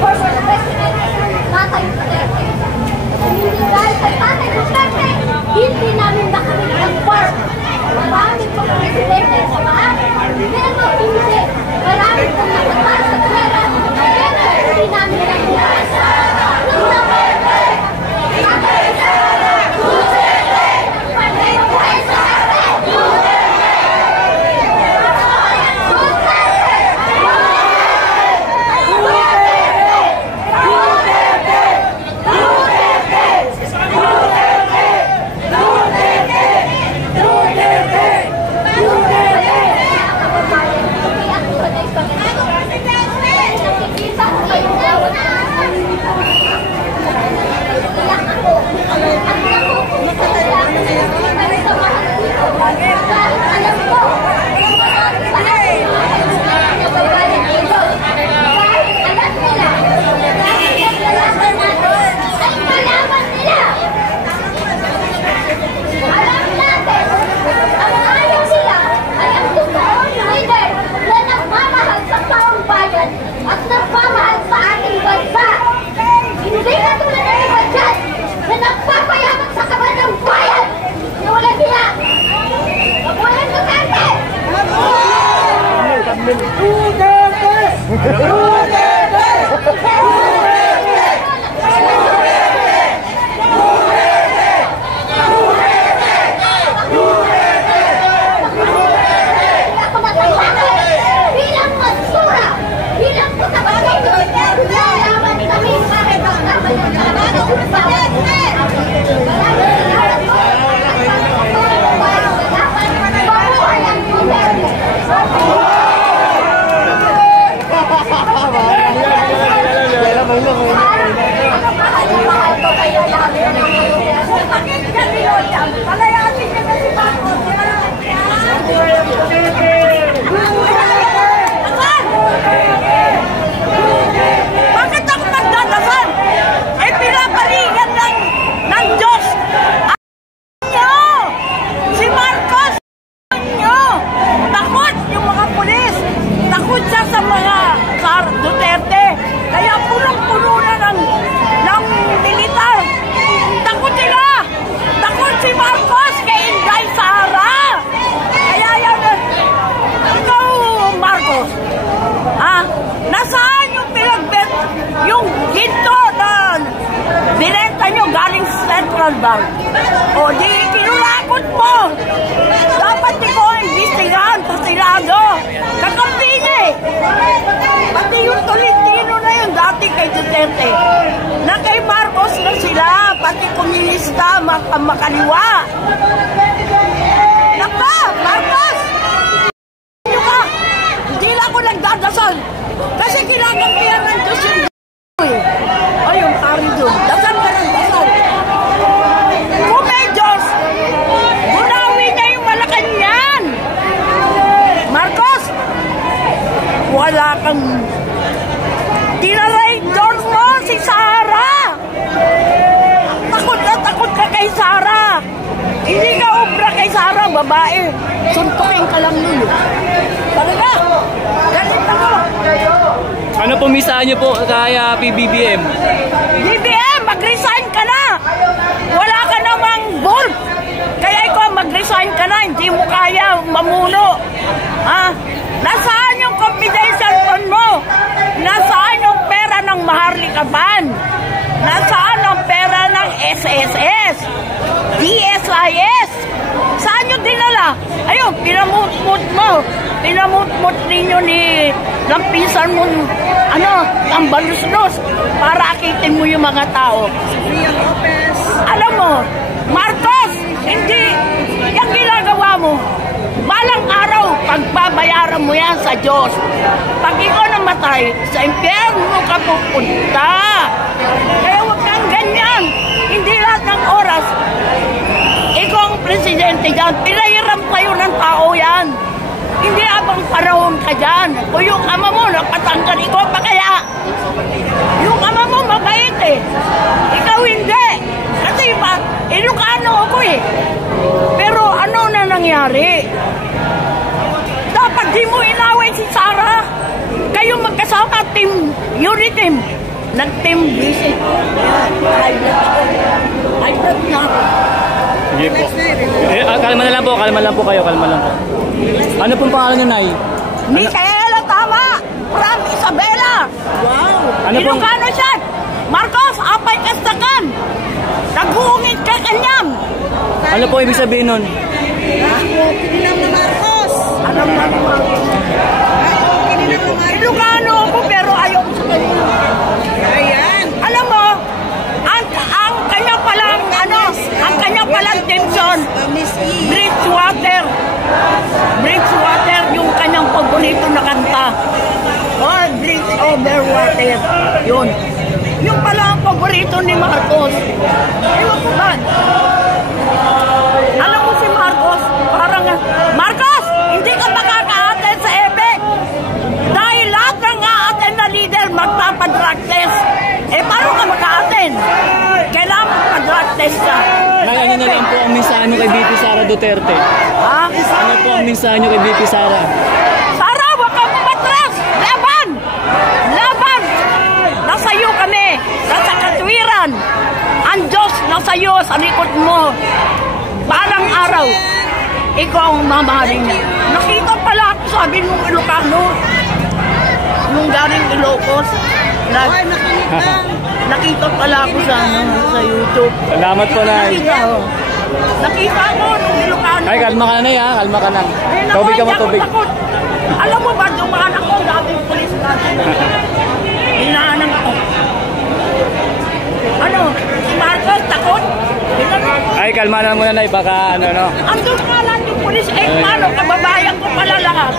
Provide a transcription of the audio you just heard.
former President Tatay Duterte. Hindi dahil kay Tatay Duterte, hindi namin nakamit ang work. Maraming mga presidente sa maaari. Pero hindi. Maraming pong nakataan sa pera. Pero hindi namin nakuhaan. Nung November, Tatay Duterte! Patay po kayo sa atin! at nagmamahal sa ating bansa. Hindi na tulad ng iba dyan na nagpapayaman sa kaban ng bayan na wala niya. Mabuhay Duterte! Duterte! Bakit ako magdadasal? Eh, pinaparigan ng Diyos. Si Marcos, takot yung mga pulis. Takot siya sa mga Duterte. Kaya punong-puno na ng militar. Takot sila. Takot si Marcos kay Inday Sara. Kaya yan, ikaw, Marcos, nasaan yung pinagbet, yung ginto na binenta nyo galing Central Bank? O di, kinulakot mo. Dapat ikaw imbestigahan sa Senado. Kakampi niya eh. Pati yung Tolentino na yun dati kay Duterte. Na kay Marcos na sila, pati komunista, makaliwa. Naka, Marcos! Hindi lang ako nagdadasal. Kasi kinakampihan ng Diyos yung ay, yung pari doon. Dasal ka ng dasal. Kung may Diyos, bunawi niya yung Malacanang. Marcos, wala kang tinaraydor mo si Sara. Takot na takot ka kay Sara. Hindi ka obra kay Sara, babae. Suntukin ka lang nun. Talaga, galit ako. Ano po misahan niyo po kaya PBBM? BBM, mag-resign ka na. Wala ka namang bulb. Kaya ikaw mag-resign ka na. Hindi mo kaya mamuno. Nasaan yung confidential fund mo? Nasaan yung pera ng Maharlikaban? Nasaan ang pera ng SSS? DSIS? Saan yung dinala? Ayun, pinamutmut mo. Pinamutmut ninyo ni lampisan mo, ang baluslos para akitin mo yung mga tao. Alam mo, Marcos, hindi, yung ginagawa mo, balang araw, pagbabayaran mo yan sa Diyos. Pag ikaw namatay, sa impyerno ka pupunta. Kaya huwag kang ganyan. Hindi lahat ng oras, ikaw ang presidente dyan, pinahiram kayo ng tao yan. Hindi abang panahon ka dyan. O yung ama mo, napatanggal, ikaw pa kaya? Yung ama mo, mabait eh. Ikaw hindi. Kasi ba, Ilocano ako eh. Pero ano na nangyari? Dapat di mo inaway si Sara. Kayo magkasama, team Uniteam. Nag-team visit. High blood ako. High blood na ako. Sige po. Kalma na lang po kayo, kalma lang po. Ano pong pangalan niyo, Nay? Micaela Tama, from Isabela. Wow! Ano pong... Ilocano siya. Marcos, apay kastakan. Nag-uungit ka kanyam. Ano po ibig sabihin nun? Kinilang na Marcos! Alam na naman. Kinilang na Marcos! Ilocano ako pero ayaw ko sa kanya. Ayan! Alam mo, ang kanya palang, ang kanya palang Timson, Miss E. Bridgewater, yung kanyang paborito na kanta. Oh, Bridge Over Water. Yun. Yung pala ang paborito ni Marcos. Ewan ko ba? Alam mo si Marcos, parang, Marcos, hindi ka makaka-attend sa EPEC. Dahil lahat ng a-attend na leader magpapadrug test. Eh, paano ka maka-attend? Kailangan magpa-drug test ka. Nay, ano na lang po ang mensahe niyo kay VP Sara Duterte? Ha? Ano po ang mensahe niyo kay VP Sara? Sara, huwag kang pumatras! Laban! Laban! Nasa iyo kami! Nasa katwiran! Ang Diyos nasa iyo, sa likod mo! Balang araw, ikaw ang mamahalin niya. Nakita pala ako, sabi nung Ilocano, nung galing Ilocos, Ay, nakinitang! nakita pala ako sa YouTube. Salamat po, Nay. Nakita ko nung Ilocano. Ay, kalma ka na, Nay, ha? Kalma ka lang. Ay, naku, Tubig ka mo, hindi ako tubig. takot. Alam mo ba, dumaan ako, dating polis natin. Hinaanan ko. Ano, si Marcos, takot? Ay, kalma na muna, Nay. Baka, ano, no? Andun nga lang yung polis, eh, paano, kababayan ko pala lahat.